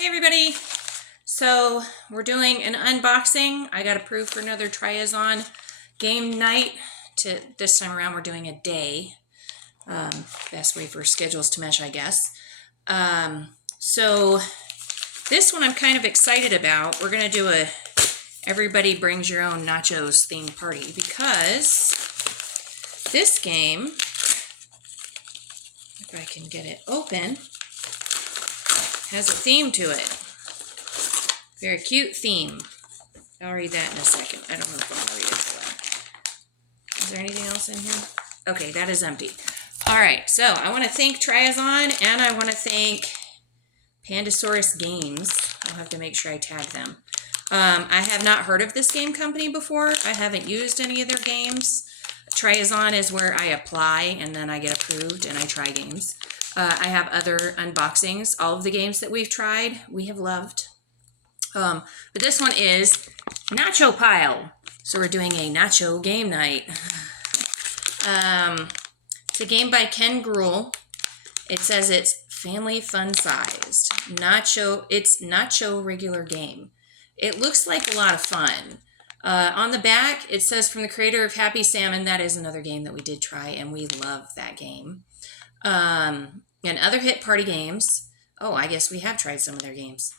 Hey everybody! So we're doing an unboxing. I got approved for another Triazon game night. This time around we're doing a day. Best way for schedules to mesh, I guess. So this one I'm kind of excited about. We're going to do a everybody brings your own nachos themed party because this game, if I can get it open, has a theme to it. Very cute theme. I'll read that in a second. I don't know if I'm going to read it for that. Is there anything else in here? Okay, that is empty. All right, so I want to thank Triazon and I want to thank Pandasaurus Games. I'll have to make sure I tag them. I have not heard of this game company before. I haven't used any of their games. Triazon is where I apply and then I get approved and I try games. I have other unboxings. All of the games that we've tried, we have loved. But this one is Nacho Pile. So we're doing a nacho game night. It's a game by Ken Gruhl. It says it's family fun sized. It's nacho regular game. It looks like a lot of fun. On the back, it says from the creator of Happy Salmon. That is another game that we did try and we love that game. And other hit party games. Oh, I guess we have tried some of their games.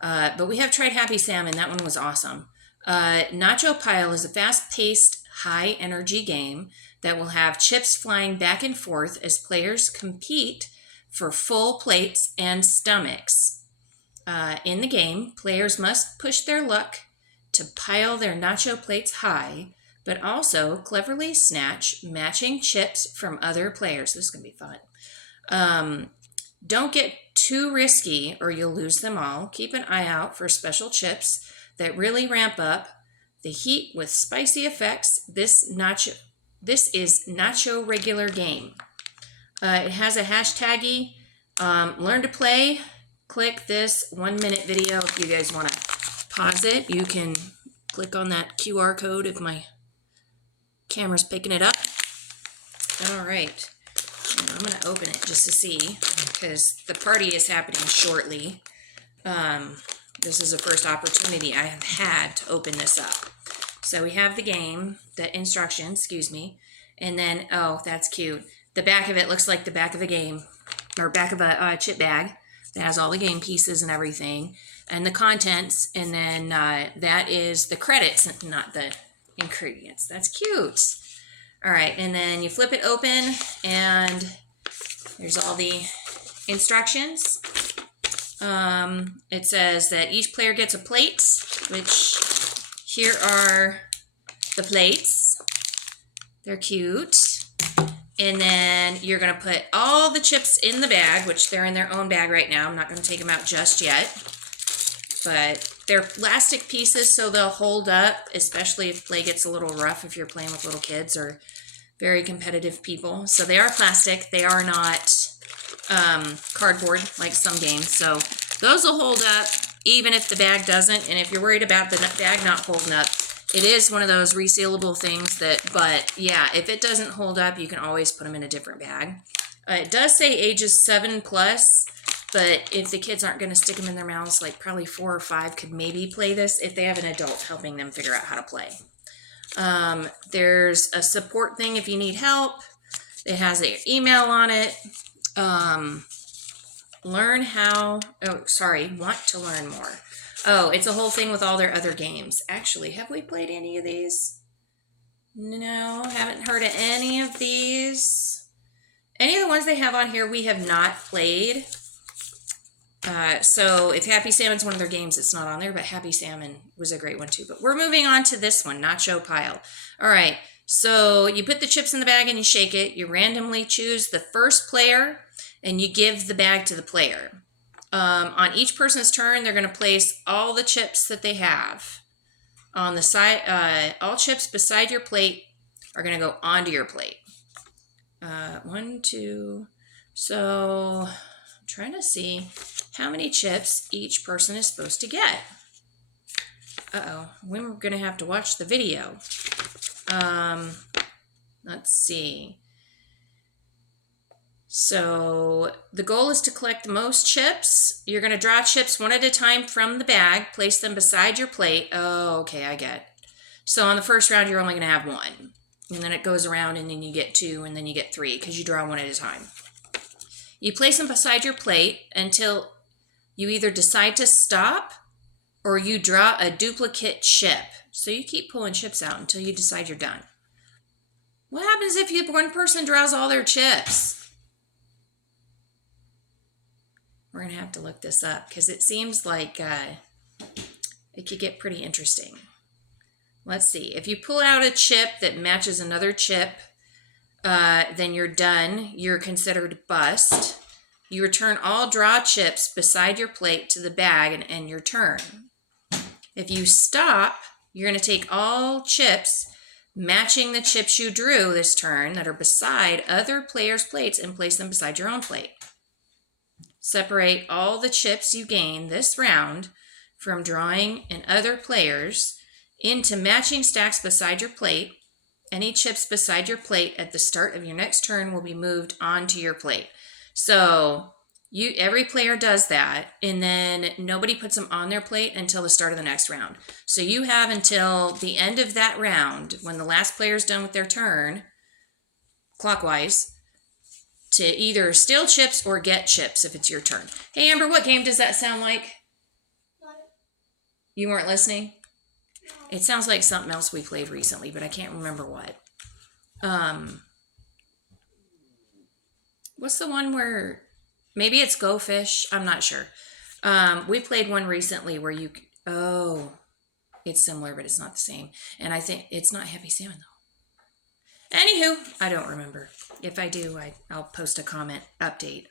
But we have tried Happy Salmon. That one was awesome. Nacho Pile is a fast-paced, high-energy game that will have chips flying back and forth as players compete for full plates and stomachs. In the game, players must push their luck to pile their nacho plates high, but also cleverly snatch matching chips from other players. This is going to be fun. Don't get too risky or you'll lose them all. Keep an eye out for special chips that really ramp up the heat with spicy effects. This is Nacho Regular Game. It has a hashtaggy, learn to play. Click this 1-minute video if you guys want to pause it. You can click on that QR code if my camera's picking it up. All right. I'm going to open it just to see because the party is happening shortly. This is the first opportunity I have had to open this up. So we have the game, the instructions, excuse me, and then, oh, that's cute. The back of it looks like the back of a game, or back of a chip bag that has all the game pieces and everything, and the contents, and then that is the credits, not the ingredients. That's cute. All right, and then you flip it open, and there's all the instructions. It says that each player gets a plate, which here are the plates. They're cute. And then you're going to put all the chips in the bag, which they're in their own bag right now. I'm not going to take them out just yet. But they're plastic pieces, so they'll hold up, especially if play gets a little rough if you're playing with little kids or very competitive people. So they are plastic. They are not cardboard like some games. So those will hold up even if the bag doesn't. And if you're worried about the bag not holding up, it is one of those resealable things but yeah, if it doesn't hold up, you can always put them in a different bag. It does say ages 7+, but if the kids aren't going to stick them in their mouths, like probably 4 or 5 could maybe play this if they have an adult helping them figure out how to play. There's a support thing if you need help. It has their email on it. Want to learn more. Oh, it's a whole thing with all their other games. Actually, have we played any of these? No, haven't heard of any of these. Any of the ones they have on here we have not played. So if Happy Salmon's one of their games, it's not on there, but Happy Salmon was a great one too. But we're moving on to this one, Nacho Pile. All right, so you put the chips in the bag and you shake it. You randomly choose the first player and you give the bag to the player. On each person's turn, they're going to place all the chips that they have on the side. All chips beside your plate are going to go onto your plate. 1, 2. So I'm trying to see how many chips each person is supposed to get. We're going to have to watch the video. Let's see. So the goal is to collect the most chips. You're going to draw chips one at a time from the bag, place them beside your plate. Oh, okay, I get it. So on the first round, you're only going to have one. And then it goes around, and then you get two, and then you get three, because you draw one at a time. You place them beside your plate until you either decide to stop or you draw a duplicate chip. So you keep pulling chips out until you decide you're done. What happens if one person draws all their chips? We're going to have to look this up because it seems like it could get pretty interesting. Let's see. If you pull out a chip that matches another chip, then you're done. You're considered bust. You return all draw chips beside your plate to the bag and end your turn. If you stop, you're going to take all chips matching the chips you drew this turn that are beside other players' plates and place them beside your own plate. Separate all the chips you gain this round from drawing and other players into matching stacks beside your plate. Any chips beside your plate at the start of your next turn will be moved onto your plate. So every player does that, and then nobody puts them on their plate until the start of the next round. So you have until the end of that round, when the last player is done with their turn, clockwise, to either steal chips or get chips if it's your turn. Hey, Amber, what game does that sound like? What? You weren't listening? No. It sounds like something else we played recently, but I can't remember what. What's the one where... Maybe it's Go Fish. I'm not sure. We played one recently where you... Oh, it's similar, but it's not the same. And I think it's not Heavy Salmon, though. Anywho, I don't remember. If I do, I'll post a comment update.